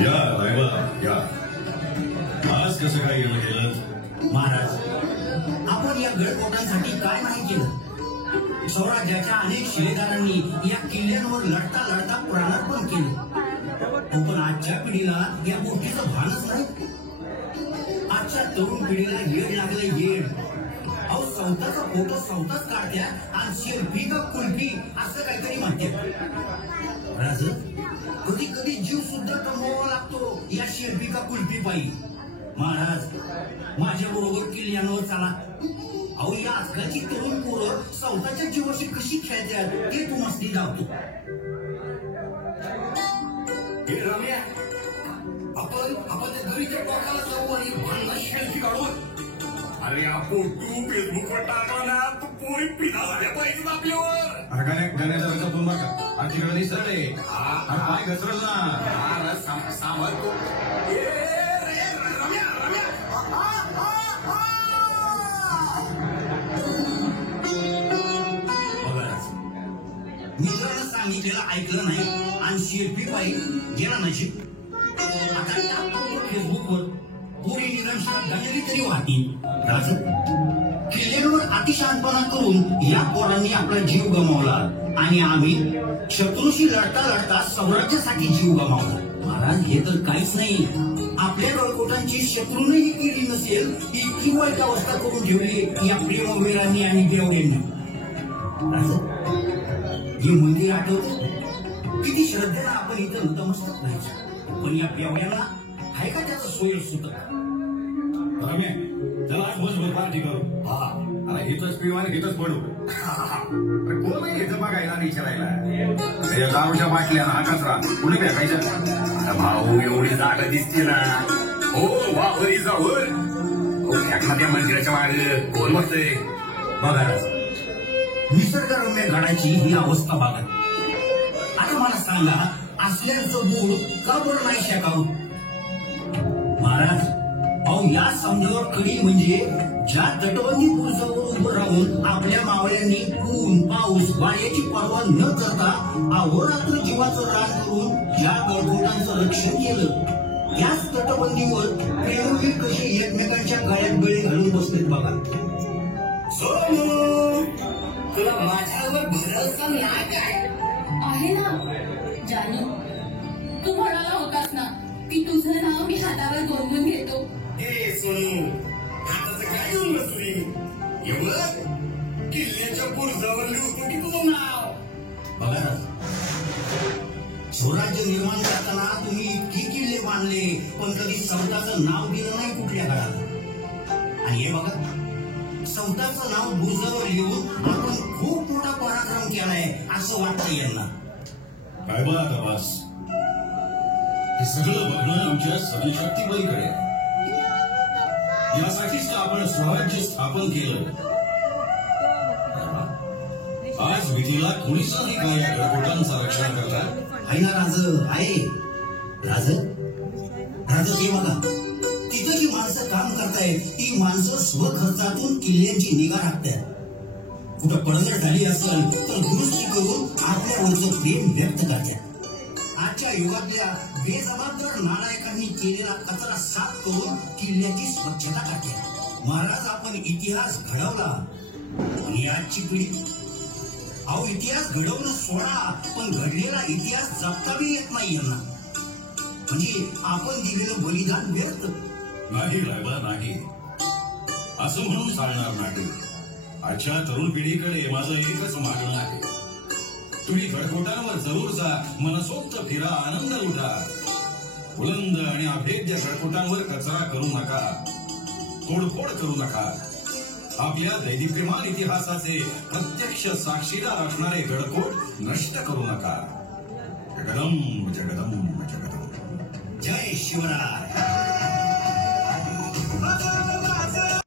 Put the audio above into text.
या रायबा या. आज कसं काय येणं केलं महाराज? आपण या गडकोटांसाठी काय नाही केलं. स्वराज्याच्या अनेक शिलेदारांनी या किल्ल्यांवर लढता लढता प्राणार्पण केलं. पण आजच्या पिढीला या गोष्टीचं भानच नाही. आजच्या तरुण पिढीला येड लागलं येड. अहो सौताचा फोटो सौताच काढत्या आणि सेल्फी का कुल्फी असं काहीतरी म्हणते. राज कधी कधी जीव सुद्धा कमवावा लागतो या सेल्फी का कुल्फी पायी. महाराज माझ्या बरोबर किल्ल्यांवर चला. अहो या आजकालची तरुण पोरं सौताच्या जीवाशी कशी खेळतात ते तू मस्ती धावतो. हे रम्या, आपण त्या दरीच्या टोकाला जाऊ आणि भांडणं सेल्फी काढू. अरे आपण तू फेसबुकवर टाकला ना तू पोरी पिना झाल्या पाहिजे आपल्यावर. गाण्याचा फोन बघा आजच्याकडे दिसत आहे. काय घसरल ना सांभाळतो. मित्रानं सांगितलेलं ऐकलं नाही आणि सेल्फी पाहिजे गेला नशीब. आता टाकतो फेसबुकवर पुरी निरंतर गणली तरी वाटी. राज किल्ल्यांवर अतिशहाणपणा करून या पोरांनी आपला जीव गमावला आणि आम्ही शत्रूशी लढता लढता स्वराज्यासाठी जीव गमावला. महाराज हे तर काहीच नाही. आपल्या गडकोटांची शत्रूनही केली नसेल इतकी वाईट अवस्था करून ठेवली या प्रेमवीरांनी आणि बेवड्यांनी. हे मंदिर आठवत किती श्रद्धेला आपण इथं नतमस्तक राहायचं. पण या बेवड्याला आहे का त्याचं सोय सुद्धा. रम्या त्याला आज बसभर पार्टी करू. हा हिथंच पिऊ आणि हिथंच पडू. कोण नाही हिथं बघायला आणि विचारायला. दारूच्या बाटल्या हा कचरा कुठे भेटायचं. भाऊ एवढी जागा दिसते ना. हो वावरी जावर एखाद्या मंदिराच्या मागे कोण बसतंय बघा. निसर्गरम्य घडाची ही अवस्था बघा. आता मला सांगा असल्याचं बोल का बरं नाही शेकावं. महाराज अहो या समजावर कडी म्हणजे ज्या तटबंदी पुरुषावर उभं राहून आपल्या मावळ्यांनी ऊन पाऊस वाऱ्याची पर्वा न करता अहोरात्र जीवाचं रान करून या गडकोटांचं रक्षण केलं. याच तटबंदीवर प्रेमवीर कसे एकमेकांच्या गळ्यात बळी घालून बसलेत बघा. तुला माझ्यावर भरोसा नाही काय? आहे ना जानी. तू म्हणाला होतास ना की तुझं नाव मी हातावर गोंधून घेतो. हे सोनू हाताचं काय घेऊन बसली. एवढं किल्ल्याच्या बुरजावर लिहतो की तुझं नाव. बघा स्वराज्य निर्माण करताना तुम्ही इतकी किल्ले बांधले पण कधी सौताचं नाव दिलं नाही कुठल्या काळात. आणि हे बघा सौताचं नाव बुरजावर लिहून आपण खूप मोठा पराक्रम केलाय असं वाटतं यांना. काय बघा तपास हे सगळं बघणं आमच्या सदशक्तीबाईकडे आहे. यासाठीच आपण स्वराज्य स्थापन केलं. आज विधीला कोणीच नाही का या गडकोटांचं रक्षण करता. आहे ना राज आहे. राज ते बघा तिथं जी माणसं काम करतायत ती माणसं स्वखर्चातून किल्ल्यांची निगा राखतात. कुठं पडझड झाली असेल तर दुरुस्ती करून आपल्यावरचं प्रेम व्यक्त करतात. आजच्या युगातल्या बेजबाबदार नालायकांनी केलेला कचरा साफ करून किल्ल्याची स्वच्छता करतात. महाराज आपण इतिहास घडवला आणि आजची पिढी अहो इतिहास घडवणं सोडा पण घडलेला इतिहास जपताही येत नाही यांना. म्हणजे आपण दिलेलं बलिदान व्यर्थ नाही राहिला नाही असं म्हणून चालणार नाही. आजच्या तरुण पिढीकडे माझं एकच मागणं आहे. तुम्ही गडकोटांवर जरूर जा, मनसोक्त फिरा, आनंद लुटा. बुलंद आणि अभेद्य गडकोटांवर कचरा करू नका, तोडफोड करू नका. आपल्या दैदिप्यमान इतिहासाचे प्रत्यक्ष साक्षीदार असणारे गडकोट नष्ट करू नका. जगदम जगदम जगदम. जय शिवराय.